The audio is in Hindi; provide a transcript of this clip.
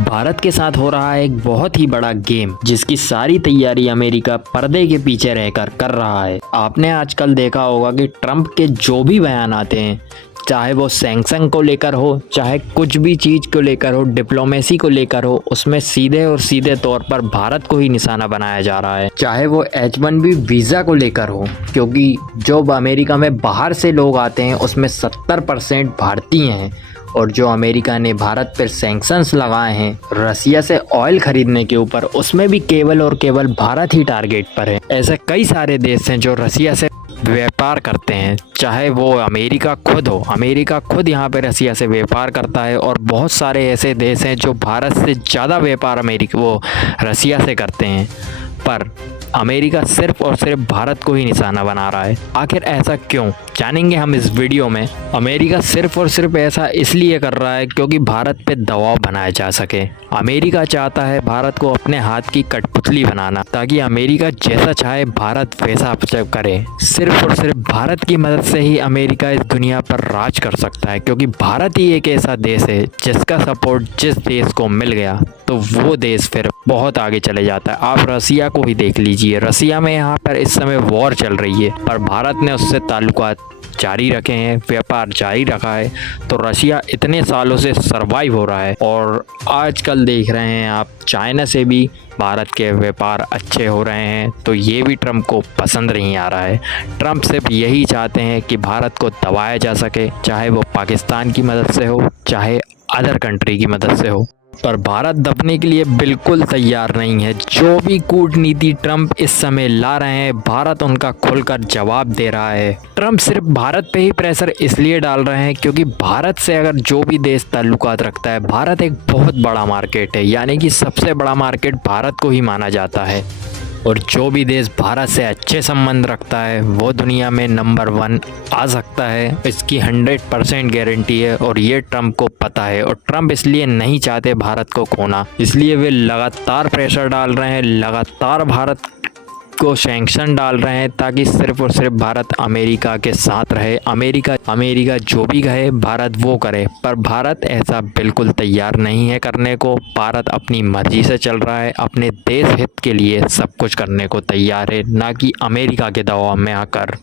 भारत के साथ हो रहा है एक बहुत ही बड़ा गेम जिसकी सारी तैयारी अमेरिका पर्दे के पीछे रहकर कर रहा है। आपने आजकल देखा होगा कि ट्रंप के जो भी बयान आते हैं, चाहे वो सैंक्शन को लेकर हो, चाहे कुछ भी चीज़ को लेकर हो, डिप्लोमेसी को लेकर हो, उसमें सीधे और सीधे तौर पर भारत को ही निशाना बनाया जा रहा है। चाहे वो H1B वीज़ा को लेकर हो, क्योंकि जो अमेरिका में बाहर से लोग आते हैं उसमें 70% भारतीय हैं, और जो अमेरिका ने भारत पर सैंक्शंस लगाए हैं रसिया से ऑयल खरीदने के ऊपर, उसमें भी केवल और केवल भारत ही टारगेट पर है। ऐसे कई सारे देश हैं जो रसिया से व्यापार करते हैं, चाहे वो अमेरिका खुद हो। अमेरिका खुद यहाँ पे रसिया से व्यापार करता है, और बहुत सारे ऐसे देश हैं जो भारत से ज़्यादा व्यापार रसिया से करते हैं। पर अमेरिका सिर्फ और सिर्फ भारत को ही निशाना बना रहा है। आखिर ऐसा क्यों, जानेंगे हम इस वीडियो में। अमेरिका सिर्फ और सिर्फ ऐसा इसलिए कर रहा है क्योंकि भारत पे दबाव बनाया जा सके। अमेरिका चाहता है भारत को अपने हाथ की कठपुतली बनाना, ताकि अमेरिका जैसा चाहे भारत वैसा करे। सिर्फ और सिर्फ भारत की मदद से ही अमेरिका इस दुनिया पर राज कर सकता है, क्योंकि भारत ही एक ऐसा देश है जिसका सपोर्ट जिस देश को मिल गया तो वो देश फिर बहुत आगे चले जाता है। आप रसिया को ही देख लीजिए, रसिया में यहाँ पर इस समय वॉर चल रही है, पर भारत ने उससे ताल्लुकात जारी रखे हैं, व्यापार जारी रखा है, तो रसिया इतने सालों से सरवाइव हो रहा है। और आजकल देख रहे हैं आप, चाइना से भी भारत के व्यापार अच्छे हो रहे हैं, तो ये भी ट्रंप को पसंद नहीं आ रहा है। ट्रंप सिर्फ यही चाहते हैं कि भारत को दबाया जा सके, चाहे वो पाकिस्तान की मदद से हो, चाहे अदर कंट्री की मदद से हो। पर भारत दबने के लिए बिल्कुल तैयार नहीं है। जो भी कूटनीति ट्रंप इस समय ला रहे हैं, भारत उनका खुलकर जवाब दे रहा है। ट्रंप सिर्फ भारत पे ही प्रेशर इसलिए डाल रहे हैं क्योंकि भारत से अगर जो भी देश ताल्लुकात रखता है, भारत एक बहुत बड़ा मार्केट है, यानी कि सबसे बड़ा मार्केट भारत को ही माना जाता है। और जो भी देश भारत से अच्छे संबंध रखता है वो दुनिया में नंबर 1 आ सकता है, इसकी 100% गारंटी है। और ये ट्रंप को पता है, और ट्रंप इसलिए नहीं चाहते भारत को खोना, इसलिए वे लगातार प्रेशर डाल रहे हैं, लगातार भारत को सैंक्शन डाल रहे हैं, ताकि सिर्फ और सिर्फ भारत अमेरिका के साथ रहे। अमेरिका जो भी कहे भारत वो करे, पर भारत ऐसा बिल्कुल तैयार नहीं है करने को। भारत अपनी मर्जी से चल रहा है, अपने देश हित के लिए सब कुछ करने को तैयार है, ना कि अमेरिका के दबाव में आकर।